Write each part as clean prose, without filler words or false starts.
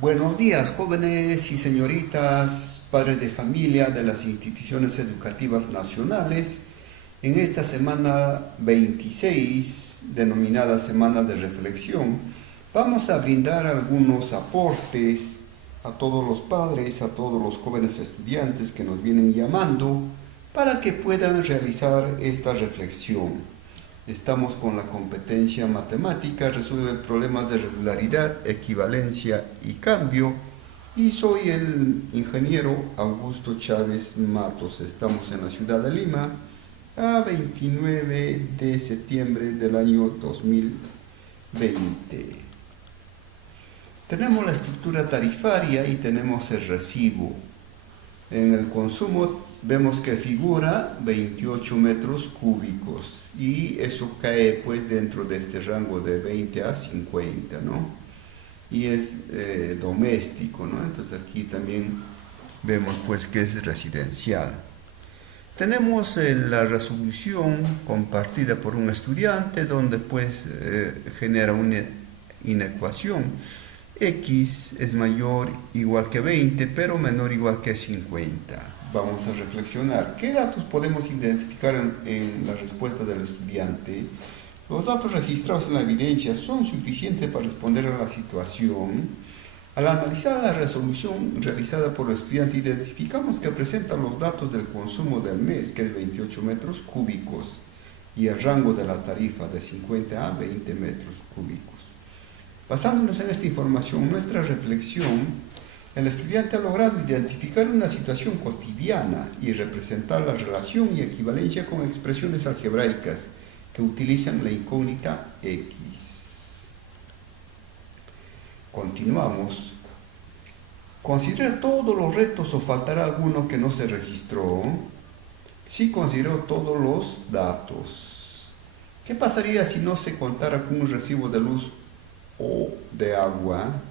Buenos días, jóvenes y señoritas, padres de familia de las instituciones educativas nacionales. En esta semana 26, denominada Semana de Reflexión, vamos a brindar algunos aportes a todos los padres, a todos los jóvenes estudiantes que nos vienen llamando para que puedan realizar esta reflexión. Estamos con la competencia matemática, resuelve problemas de regularidad, equivalencia y cambio. Y soy el ingeniero Augusto Chávez Matos. Estamos en la ciudad de Lima, a 29 de septiembre del año 2020. Tenemos la estructura tarifaria y tenemos el recibo. En el consumo vemos que figura 28 metros cúbicos y eso cae pues dentro de este rango de 20 a 50, ¿no? Y es doméstico, ¿no? Entonces aquí también vemos pues que es residencial. Tenemos la resolución compartida por un estudiante donde pues genera una inecuación. X es mayor igual que 20, pero menor igual que 50. Vamos a reflexionar. ¿Qué datos podemos identificar en la respuesta del estudiante? Los datos registrados en la evidencia son suficientes para responder a la situación. Al analizar la resolución realizada por el estudiante, identificamos que presenta los datos del consumo del mes, que es 28 metros cúbicos, y el rango de la tarifa de 50 a 20 metros cúbicos. Basándonos en esta información, nuestra reflexión, el estudiante ha logrado identificar una situación cotidiana y representar la relación y equivalencia con expresiones algebraicas que utilizan la incógnita X. Continuamos. ¿Considera todos los retos o faltará alguno que no se registró? Sí consideró todos los datos. ¿Qué pasaría si no se contara con un recibo de luz o de agua?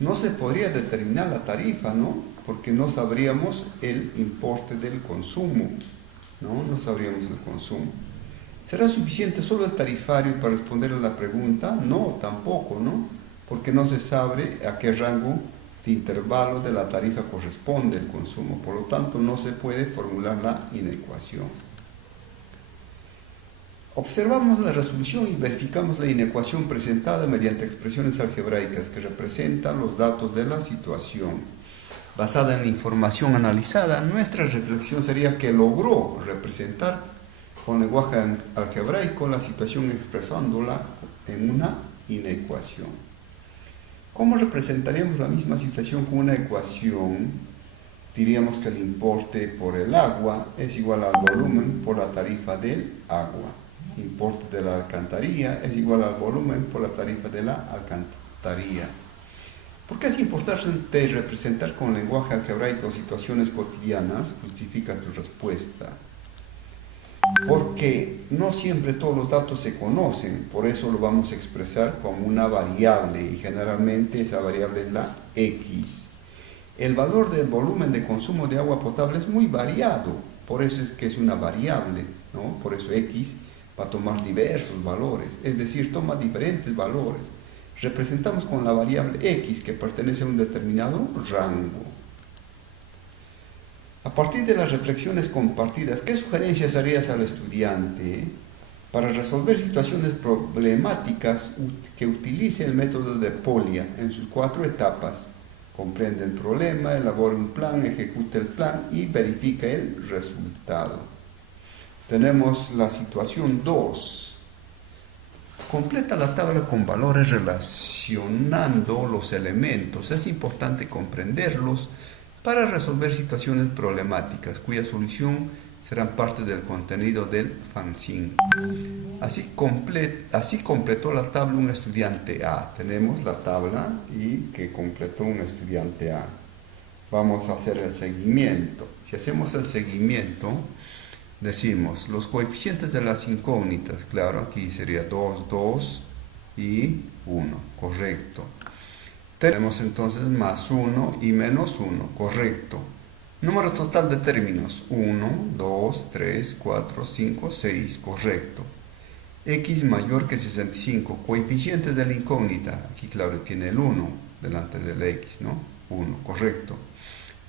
No se podría determinar la tarifa, ¿no? Porque no sabríamos el importe del consumo, ¿no? No sabríamos el consumo. ¿Será suficiente solo el tarifario para responder a la pregunta? No, tampoco, ¿no? Porque no se sabe a qué rango de intervalo de la tarifa corresponde el consumo. Por lo tanto, no se puede formular la inecuación. Observamos la resolución y verificamos la inecuación presentada mediante expresiones algebraicas que representan los datos de la situación. Basada en la información analizada, nuestra reflexión sería que logró representar con lenguaje algebraico la situación expresándola en una inecuación. ¿Cómo representaríamos la misma situación con una ecuación? Diríamos que el importe por el agua es igual al volumen por la tarifa del agua. Importe de la alcantarilla es igual al volumen por la tarifa de la alcantarilla. ¿Por qué es importante representar con lenguaje algebraico situaciones cotidianas? Justifica tu respuesta. Porque no siempre todos los datos se conocen, por eso lo vamos a expresar como una variable y generalmente esa variable es la X. El valor del volumen de consumo de agua potable es muy variado, por eso es que es una variable, ¿no? Por eso X va a tomar diversos valores, es decir, toma diferentes valores. Representamos con la variable X que pertenece a un determinado rango. A partir de las reflexiones compartidas, ¿qué sugerencias harías al estudiante para resolver situaciones problemáticas que utilice el método de Polya en sus 4 etapas? Comprende el problema, elabora un plan, ejecuta el plan y verifica el resultado. Tenemos la situación 2. Completa la tabla con valores relacionando los elementos. Es importante comprenderlos para resolver situaciones problemáticas cuya solución serán parte del contenido del fanzine. Así completó la tabla un estudiante A. Tenemos la tabla y que completó un estudiante A. Vamos a hacer el seguimiento. Si hacemos el seguimiento, decimos los coeficientes de las incógnitas. Claro, aquí sería 2, 2 y 1. Correcto. Tenemos entonces más 1 y menos 1. Correcto. Número total de términos. 1, 2, 3, 4, 5, 6. Correcto. X mayor que 65. Coeficiente de la incógnita. Aquí claro tiene el 1. delante del X, ¿no? 1, correcto.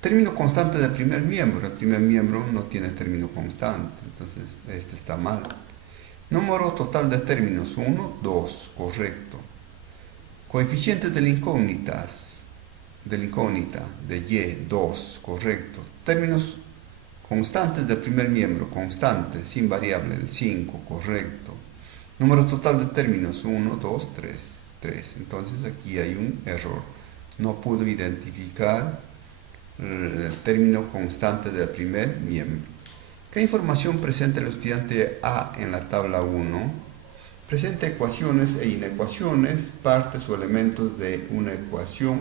Término constante del primer miembro. El primer miembro no tiene término constante, entonces este está mal. Número total de términos, 1, 2, correcto. Coeficiente de la incógnita, de Y, 2, correcto. Términos constantes del primer miembro, constante, sin variable, el 5, correcto. Número total de términos, 1, 2, 3, 3. Entonces aquí hay un error. No pudo identificar el término constante del primer miembro. ¿Qué información presenta el estudiante A en la tabla 1? Presenta ecuaciones e inecuaciones, partes o elementos de una ecuación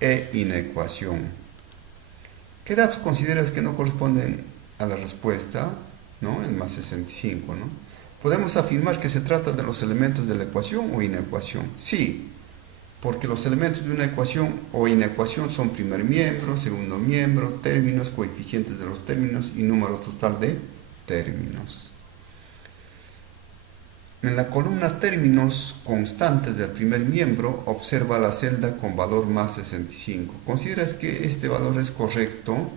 e inecuación. ¿Qué datos consideras que no corresponden a la respuesta? ¿No? El más 65, ¿no? ¿Podemos afirmar que se trata de los elementos de la ecuación o inecuación? Sí, porque los elementos de una ecuación o inecuación son primer miembro, segundo miembro, términos, coeficientes de los términos y número total de términos. En la columna términos constantes del primer miembro, observa la celda con valor más 65. ¿Consideras que este valor es correcto?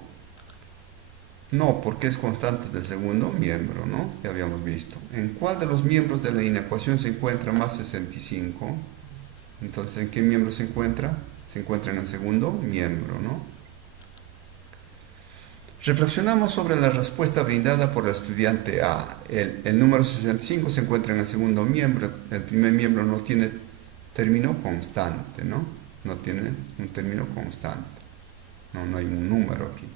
No, porque es constante del segundo miembro, ¿no? Ya habíamos visto. ¿En cuál de los miembros de la inecuación se encuentra más 65? Entonces, ¿en qué miembro se encuentra? Se encuentra en el segundo miembro, ¿no? Reflexionamos sobre la respuesta brindada por el estudiante A. El número 65 se encuentra en el segundo miembro. El primer miembro no tiene término constante, ¿no? No tiene un término constante. No hay un número aquí.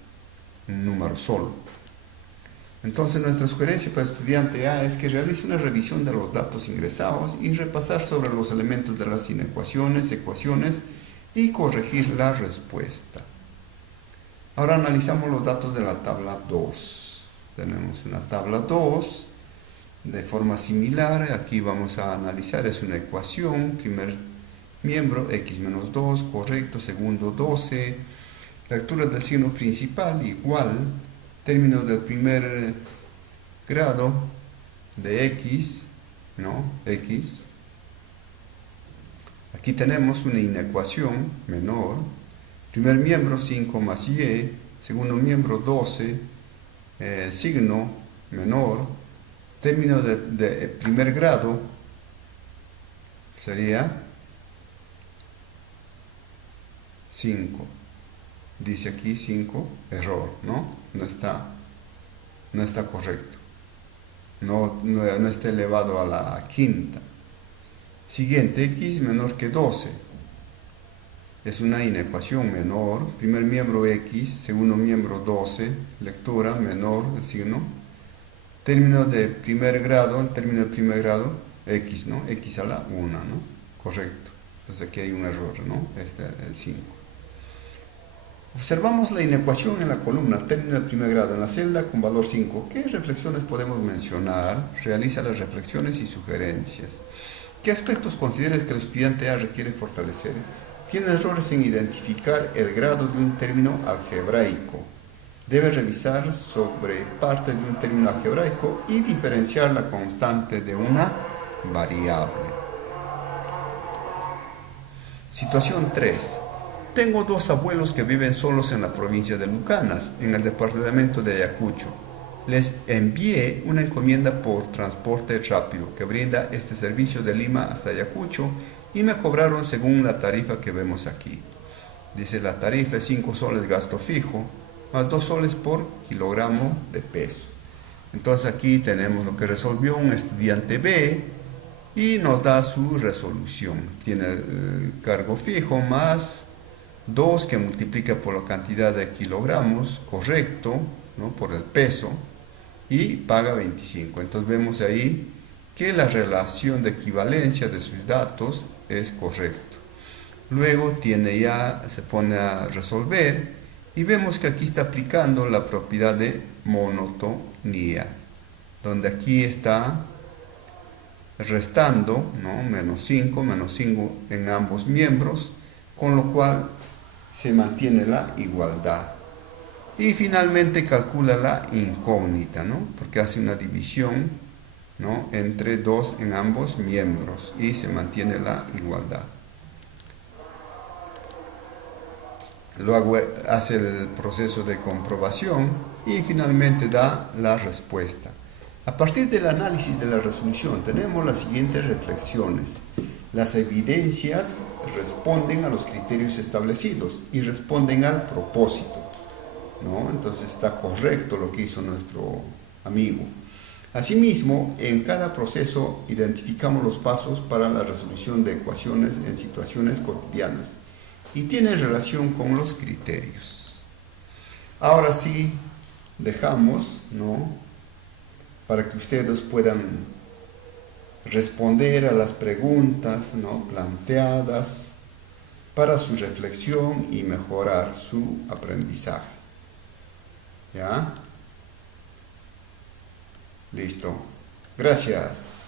Un número solo. Entonces nuestra sugerencia para el estudiante A es que realice una revisión de los datos ingresados y repasar sobre los elementos de las inecuaciones, ecuaciones y corregir la respuesta. Ahora analizamos los datos de la tabla 2. Tenemos una tabla 2 de forma similar. Aquí vamos a analizar, es una ecuación, primer miembro x menos 2, correcto, segundo 12, lectura del signo principal igual, término del primer grado de x, ¿no? X. Aquí tenemos una inecuación menor, primer miembro 5 más y, segundo miembro 12, signo menor, término de primer grado sería 5. Dice aquí 5, error, ¿no? No está correcto. No está elevado a la quinta. Siguiente, x menor que 12. Es una inecuación menor. Primer miembro x, segundo miembro 12, lectura menor, el signo. Término de primer grado, el término de primer grado, x, ¿no? X a la 1, ¿no? Correcto. Entonces aquí hay un error, ¿no? Este es el 5. Observamos la inecuación en la columna término de primer grado en la celda con valor 5. ¿Qué reflexiones podemos mencionar? Realiza las reflexiones y sugerencias. ¿Qué aspectos consideras que el estudiante A requiere fortalecer? Tiene errores en identificar el grado de un término algebraico. Debe revisar sobre partes de un término algebraico y diferenciar la constante de una variable. Situación 3. Tengo dos abuelos que viven solos en la provincia de Lucanas, en el departamento de Ayacucho. Les envié una encomienda por transporte rápido que brinda este servicio de Lima hasta Ayacucho y me cobraron según la tarifa que vemos aquí. Dice la tarifa es 5 soles gasto fijo, más 2 soles por kilogramo de peso. Entonces aquí tenemos lo que resolvió un estudiante B y nos da su resolución. Tiene el cargo fijo más 2 que multiplica por la cantidad de kilogramos, correcto, ¿no? Por el peso, y paga 25. Entonces vemos ahí que la relación de equivalencia de sus datos es correcto. Luego se pone a resolver y vemos que aquí está aplicando la propiedad de monotonía, donde aquí está restando, ¿no? menos 5 en ambos miembros, con lo cual se mantiene la igualdad. Y finalmente calcula la incógnita, ¿no? Porque hace una división, ¿no? entre 2 en ambos miembros y se mantiene la igualdad. hace el proceso de comprobación y finalmente da la respuesta. A partir del análisis de la resolución tenemos las siguientes reflexiones. Las evidencias responden a los criterios establecidos y responden al propósito, ¿no? Entonces está correcto lo que hizo nuestro amigo. Asimismo, en cada proceso identificamos los pasos para la resolución de ecuaciones en situaciones cotidianas y tienen relación con los criterios. Ahora sí, dejamos, ¿no?, para que ustedes puedan responder a las preguntas, ¿no?, planteadas para su reflexión y mejorar su aprendizaje. ¿Ya? Listo. Gracias.